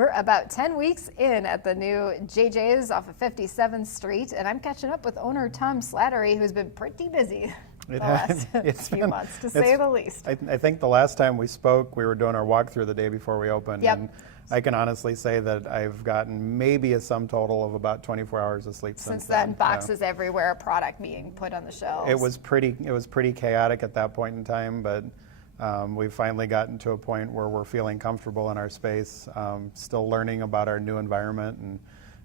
We're about 10 weeks in at the new JJ's off of 57th Street, and I'm catching up with owner Tom Slattery, who's been pretty busy the last few months, to say the least. I think the last time we spoke, we were doing our walkthrough the day before we opened. Yep. And I can honestly say that I've gotten maybe a sum total of about 24 hours of sleep since then. Boxes everywhere, product being put on the shelves. It was pretty chaotic at that point in time, but we've finally gotten to a point where we're feeling comfortable in our space, still learning about our new environment,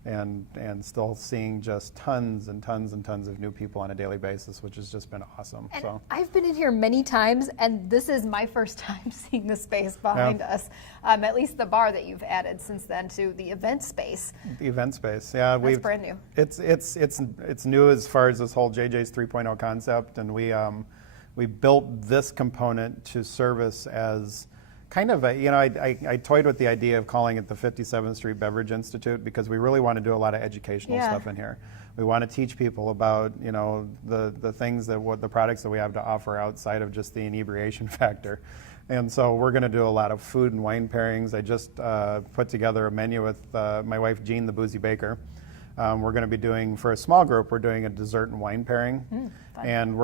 and still seeing just tons and tons and tons of new people on a daily basis, which has just been awesome. And so I've been in here many times, and this is my first time seeing the space behind us. At least the bar that you've added since then to the event space. The event space, yeah, that's brand new. It's new as far as this whole JJ's 3.0 concept, and we built this component to service as kind of I toyed with the idea of calling it the 57th Street Beverage Institute, because we really want to do a lot of educational stuff in here. We want to teach people about the things the products that we have to offer outside of just the inebriation factor. And so we're going to do a lot of food and wine pairings. I just put together a menu with my wife Jean, the Boozy Baker. We're going to be doing, for a small group, we're doing a dessert and wine pairing. And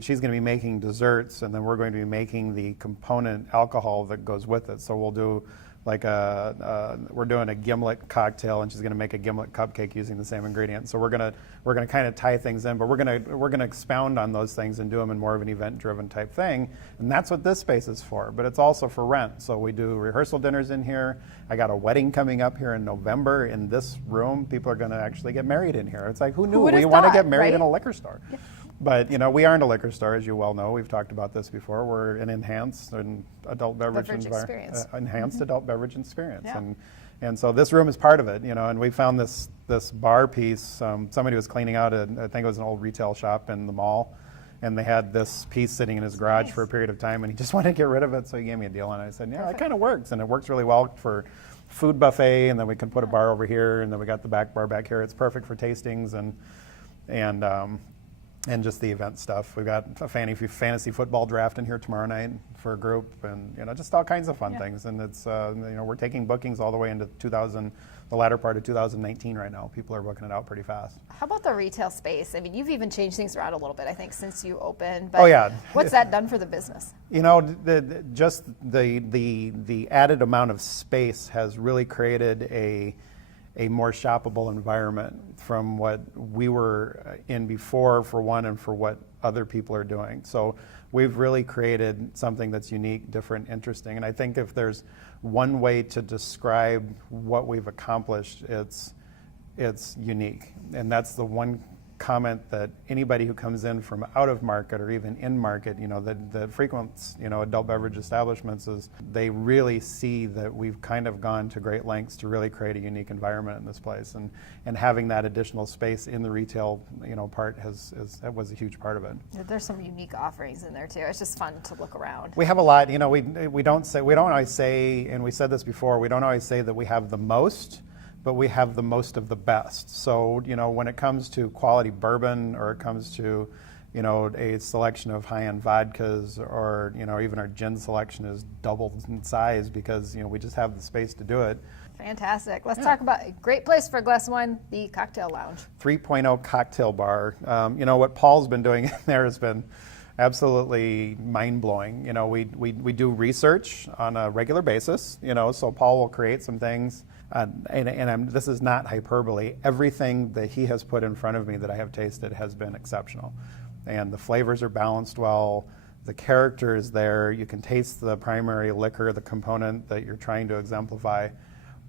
she's going to be making desserts, and then we're going to be making the component alcohol that goes with it. So we'll do like we're doing a gimlet cocktail, and she's going to make a gimlet cupcake using the same ingredients. So we're going to kind of tie things in, but we're going to expound on those things and do them in more of an event-driven type thing. And that's what this space is for. But it's also for rent. So we do rehearsal dinners in here. I got a wedding coming up here in November in this room. People are going to actually get married in here. It's like, who knew we want to get married in a liquor store? Yeah. But we aren't a liquor store, as you well know. We've talked about this before. We're an enhanced adult beverage experience. Enhanced adult beverage experience, Yeah. and so this room is part of it. And we found this bar piece. Somebody was cleaning out I think it was an old retail shop in the mall, and they had this piece sitting in his garage for a period of time, and he just wanted to get rid of it. So he gave me a deal, and I said, yeah, it kind of works, and it works really well for food buffet, and then we can put a bar over here, and then we got the back bar back here. It's perfect for tastings and just the event stuff. We've got a fantasy football draft in here tomorrow night for a group, and just all kinds of fun things. And it's we're taking bookings all the way into the latter part of 2019 right now. People are booking it out pretty fast. How about the retail space? I mean, you've even changed things around a little bit, I think, since you opened. But what's that done for the business? Just the added amount of space has really created a more shoppable environment from what we were in before, for one, and for what other people are doing. So we've really created something that's unique, different, interesting. And I think if there's one way to describe what we've accomplished, it's unique. And that's the one comment that anybody who comes in from out of market or even in market, that frequents, adult beverage establishments, is they really see that we've kind of gone to great lengths to really create a unique environment in this place, and having that additional space in the retail, part that was a huge part of it. Yeah, there's some unique offerings in there too. It's just fun to look around. We have a lot. We don't always say, and we said this before, we don't always say that we have the most, but we have the most of the best. So, when it comes to quality bourbon, or it comes to, a selection of high-end vodkas, or, even our gin selection is doubled in size because, we just have the space to do it. Fantastic. Let's talk about a great place for a glass of wine, the Cocktail Lounge. 3.0 cocktail bar. What Paul's been doing in there has been absolutely mind-blowing. We do research on a regular basis, so Paul will create some things. This is not hyperbole. Everything that he has put in front of me that I have tasted has been exceptional. And the flavors are balanced well. The character is there. You can taste the primary liquor, the component that you're trying to exemplify.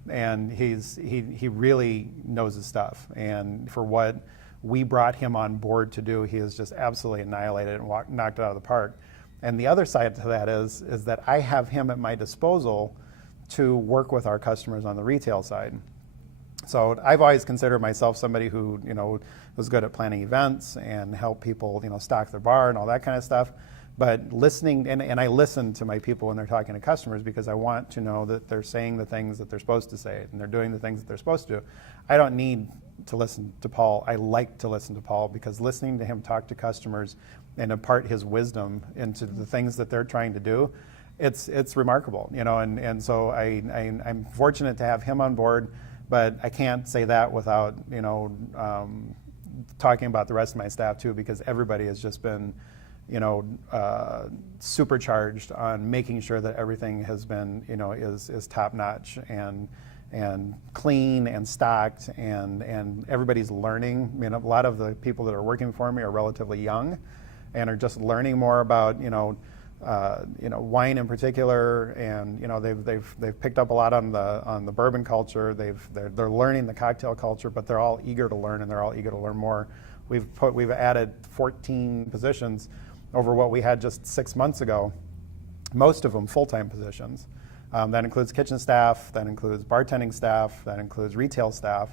And he really knows his stuff. And for what we brought him on board to do, he has just absolutely annihilated and knocked it out of the park. And the other side to that is that I have him at my disposal to work with our customers on the retail side. So I've always considered myself somebody who, was good at planning events and help people, stock their bar and all that kind of stuff. But listening, and I listen to my people when they're talking to customers, because I want to know that they're saying the things that they're supposed to say and they're doing the things that they're supposed to do. I don't need to listen to Paul. I like to listen to Paul, because listening to him talk to customers and impart his wisdom into the things that they're trying to do, it's remarkable, and so I'm fortunate to have him on board, but I can't say that without, talking about the rest of my staff too, because everybody has just been, supercharged on making sure that everything has been, is top notch and clean and stocked, and everybody's learning. I mean, a lot of the people that are working for me are relatively young and are just learning more about, wine in particular, and they've picked up a lot on the bourbon culture. They're learning the cocktail culture, but they're all eager to learn, and they're all eager to learn more. We've added 14 positions over what we had just 6 months ago. Most of them full-time positions. That includes kitchen staff, that includes bartending staff, that includes retail staff,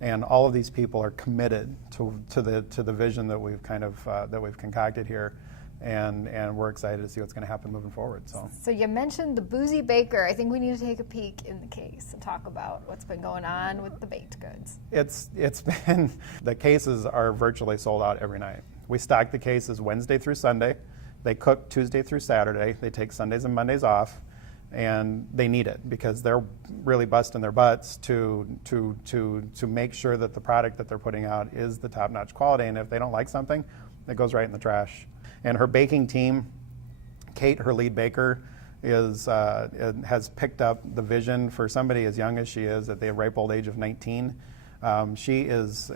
and all of these people are committed to the vision that we've that we've concocted here. And we're excited to see what's going to happen moving forward. So you mentioned the Boozy Baker. I think we need to take a peek in the case and talk about what's been going on with the baked goods. It's been, the cases are virtually sold out every night. We stock the cases Wednesday through Sunday. They cook Tuesday through Saturday. They take Sundays and Mondays off, and they need it because they're really busting their butts to make sure that the product that they're putting out is the top-notch quality. And if they don't like something, it goes right in the trash. And her baking team, Kate, her lead baker, has picked up the vision for somebody as young as she is at the ripe old age of 19. She is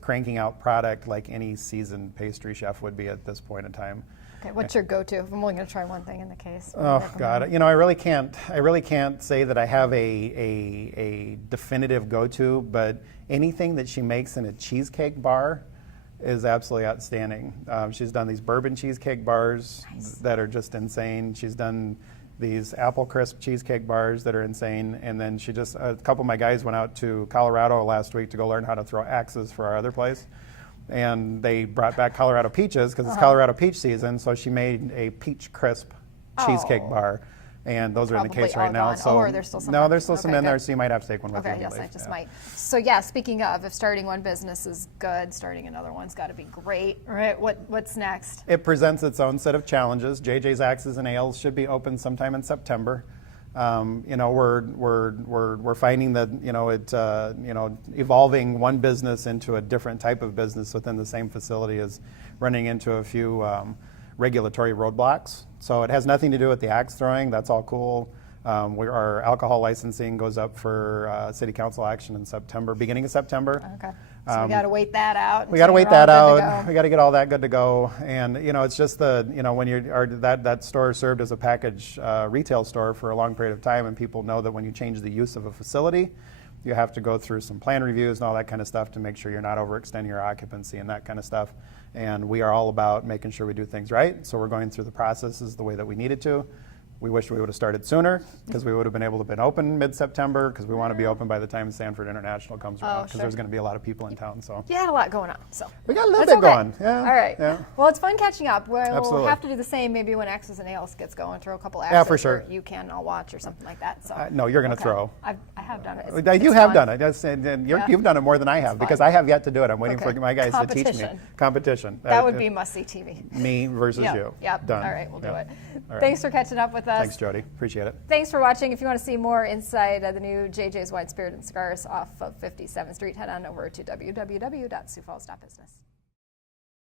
cranking out product like any seasoned pastry chef would be at this point in time. Okay, what's your go-to? I'm only going to try one thing in the case. Oh God, I really can't say that I have a definitive go-to, but anything that she makes in a cheesecake bar is absolutely outstanding. She's done these bourbon cheesecake bars that are just insane. She's done these apple crisp cheesecake bars that are insane. And then a couple of my guys went out to Colorado last week to go learn how to throw axes for our other place. And they brought back Colorado peaches because it's Colorado peach season. So she made a peach crisp cheesecake bar. And those are in the case right now. So are there still some? No, there's still some in good. there, so you might have to take one with you. Okay, yes, I just might. So yeah, speaking of, if starting one business is good, starting another one's got to be great, right? What's next? It presents its own set of challenges. JJ's Axes and Ales should be open sometime in September. We're finding that evolving one business into a different type of business within the same facility is running into a few regulatory roadblocks. So it has nothing to do with the axe throwing. That's all cool. Our alcohol licensing goes up for city council action in September, beginning of September. Okay. So we got to wait that out. We got to wait that out. We got to get all that good to go. And it's just when that store served as a package retail store for a long period of time, and people know that when you change the use of a facility, you have to go through some plan reviews and all that kind of stuff to make sure you're not overextending your occupancy and that kind of stuff. And we are all about making sure we do things right. So we're going through the processes the way that we needed to. We wish we would have started sooner because we would have been able to have been open mid-September because we want to be open by the time Sanford International comes around because there's going to be a lot of people in town. So you had a lot going on. So we got a little bit going. Yeah. All right. Yeah. Well, it's fun catching up. We'll have to do the same maybe when Axes and Ales gets going. Throw a couple axes. Yeah, for sure. You can, I'll watch or something like that. So no, you're going to throw. I have done it. You have done it. You've done it more than I have because I have yet to do it. I'm waiting for my guys to teach me. Competition. That would be must-see TV. Me versus you. Yep. Done. All right, we'll do it. Right. Thanks for catching up with us. Thanks, Jody. Appreciate it. Thanks for watching. If you want to see more inside the new JJ's Wine, Spirit, and Cigars off of 57th Street, head on over to www.siouxfalls.business.